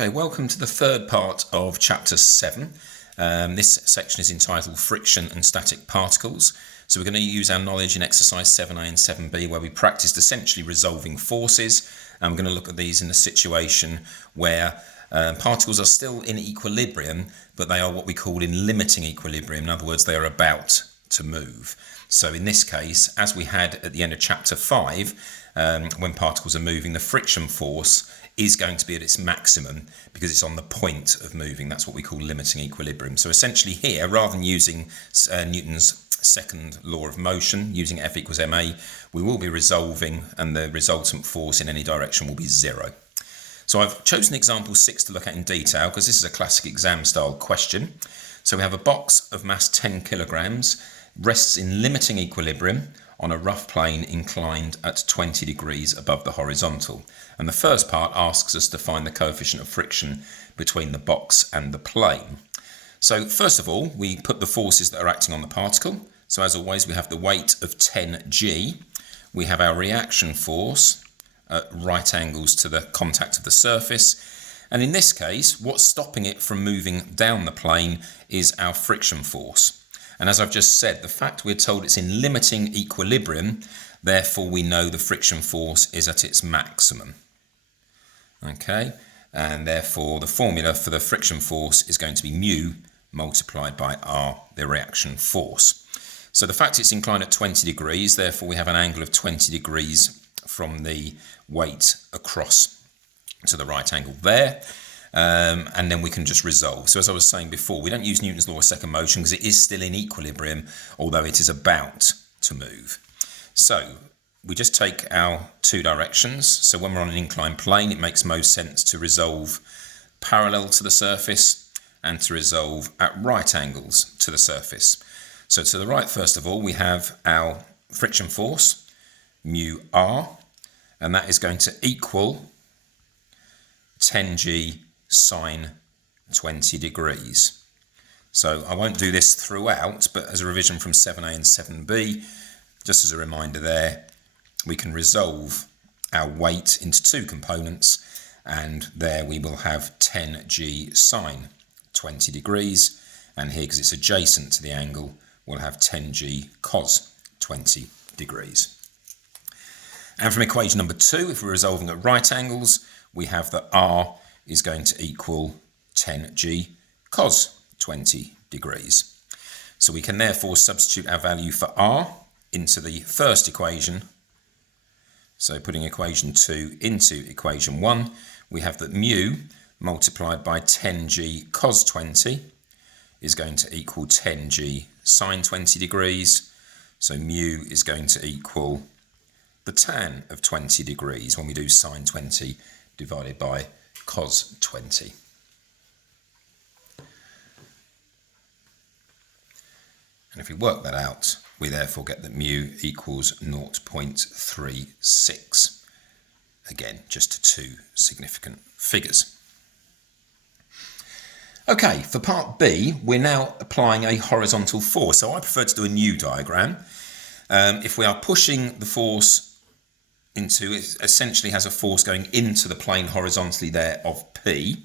Okay, welcome to the third part of chapter 7. This section is entitled Friction and Static Particles. So we're going to use our knowledge in exercise 7a and 7b where we practiced essentially resolving forces. And we're going to look at these in a situation where particles are still in equilibrium, but they are what we call in limiting equilibrium. In other words, they are about to move. So in this case, as we had at the end of chapter 5, when particles are moving, the friction force is going to be at its maximum because it's on the point of moving. That's what we call limiting equilibrium. So essentially here, rather than using Newton's second law of motion, using F equals ma, we will be resolving and the resultant force in any direction will be 0. So I've chosen example 6 to look at in detail because this is a classic exam style question. So we have a box of mass 10 kilograms, rests in limiting equilibrium on a rough plane inclined at 20 degrees above the horizontal. And the first part asks us to find the coefficient of friction between the box and the plane. So first of all, we put the forces that are acting on the particle. So as always, we have the weight of 10g. We have our reaction force at right angles to the contact of the surface. And in this case, what's stopping it from moving down the plane is our friction force. And as I've just said, the fact we're told it's in limiting equilibrium, therefore we know the friction force is at its maximum. Okay, and therefore the formula for the friction force is going to be mu multiplied by r, the reaction force. So the fact it's inclined at 20 degrees, therefore we have an angle of 20 degrees from the weight across to the right angle there. And then we can just resolve. So as I was saying before, we don't use Newton's law of second motion because it is still in equilibrium, although it is about to move. So we just take our two directions. So when we're on an inclined plane, it makes most sense to resolve parallel to the surface and to resolve at right angles to the surface. So to the right, first of all, we have our friction force, mu r, and that is going to equal 10g sine 20 degrees. So I won't do this throughout, but as a revision from 7a and 7b, just as a reminder there, we can resolve our weight into two components, and there we will have 10g sine 20 degrees, and here, because it's adjacent to the angle, we'll have 10g cos 20 degrees. And from equation number 2, if we're resolving at right angles, we have that r is going to equal 10g cos 20 degrees. So we can therefore substitute our value for r into the first equation. So putting equation 2 into equation 1, we have that mu multiplied by 10g cos 20 is going to equal 10g sine 20 degrees. So mu is going to equal the tan of 20 degrees when we do sine 20 divided by cos 20. And if we work that out, we therefore get that mu equals 0.36. Again, just two significant figures. Okay, for part B, we're now applying a horizontal force. So I prefer to do a new diagram. If we are pushing the force into, it essentially has a force going into the plane horizontally there of P,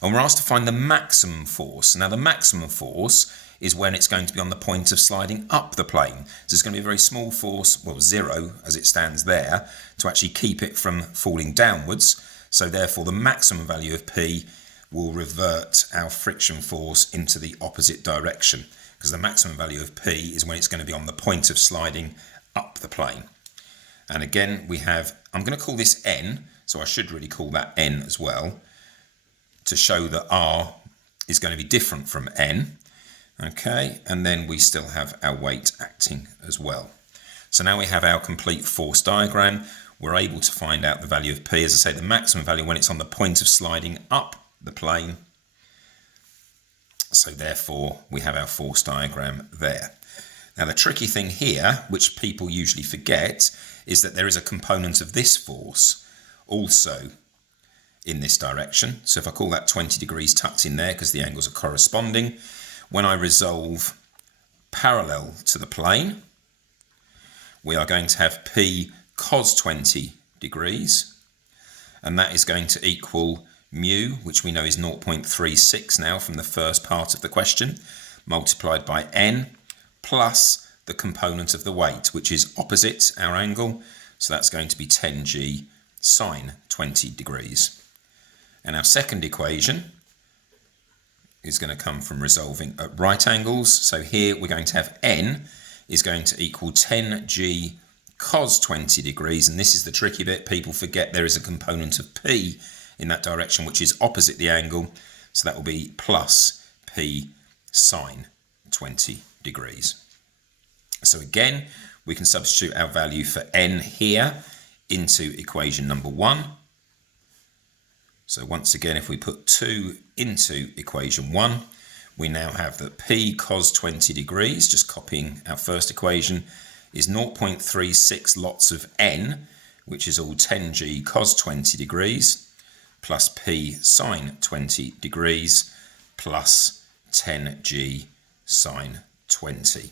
and we're asked to find the maximum force. Now the maximum force is when it's going to be on the point of sliding up the plane. So it's going to be a very small force, well 0 as it stands there, to actually keep it from falling downwards. So therefore the maximum value of P will revert our friction force into the opposite direction, because the maximum value of P is when it's going to be on the point of sliding up the plane. And again, we have, I'm going to call this N, so I should really call that N as well, to show that R is going to be different from N. Okay, and then we still have our weight acting as well. So now we have our complete force diagram. We're able to find out the value of P, as I say, the maximum value when it's on the point of sliding up the plane. So therefore, we have our force diagram there. Now the tricky thing here, which people usually forget, is that there is a component of this force also in this direction. So if I call that 20 degrees tucked in there because the angles are corresponding, when I resolve parallel to the plane, we are going to have P cos 20 degrees, and that is going to equal mu, which we know is 0.36 now from the first part of the question, multiplied by n, plus the component of the weight, which is opposite our angle. So that's going to be 10g sine 20 degrees. And our second equation is going to come from resolving at right angles. So here we're going to have n is going to equal 10g cos 20 degrees. And this is the tricky bit. People forget there is a component of p in that direction, which is opposite the angle. So that will be plus p sine 20 degrees. So again, we can substitute our value for n here into equation number 1. So once again, if we put 2 into equation 1, we now have that p cos 20 degrees, just copying our first equation, is 0.36 lots of n, which is all 10g cos 20 degrees, plus p sine 20 degrees, plus 10g sine 20.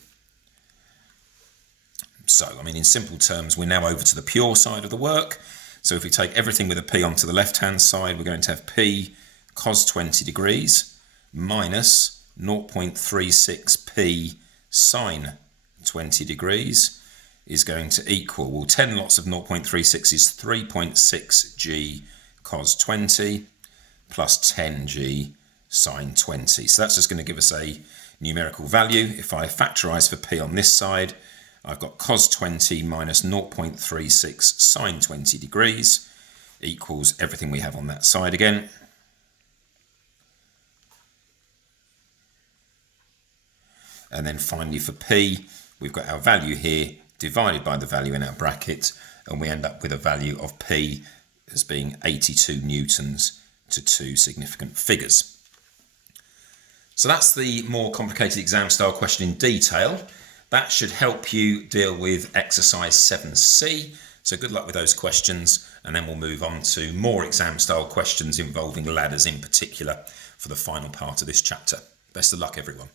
So, I mean, in simple terms, we're now over to the pure side of the work. So if we take everything with a p onto the left-hand side, we're going to have p cos 20 degrees minus 0.36p sine 20 degrees is going to equal, well, 10 lots of 0.36 is 3.6g cos 20 plus 10g sine 20. So that's just going to give us a numerical value. If I factorise for p on this side, I've got cos 20 minus 0.36 sine 20 degrees equals everything we have on that side again. And then finally for p, we've got our value here divided by the value in our bracket, and we end up with a value of p as being 82 newtons to 2 significant figures. So that's the more complicated exam style question in detail. That should help you deal with exercise 7c. So good luck with those questions, and then we'll move on to more exam style questions involving ladders in particular for the final part of this chapter. Best of luck, everyone.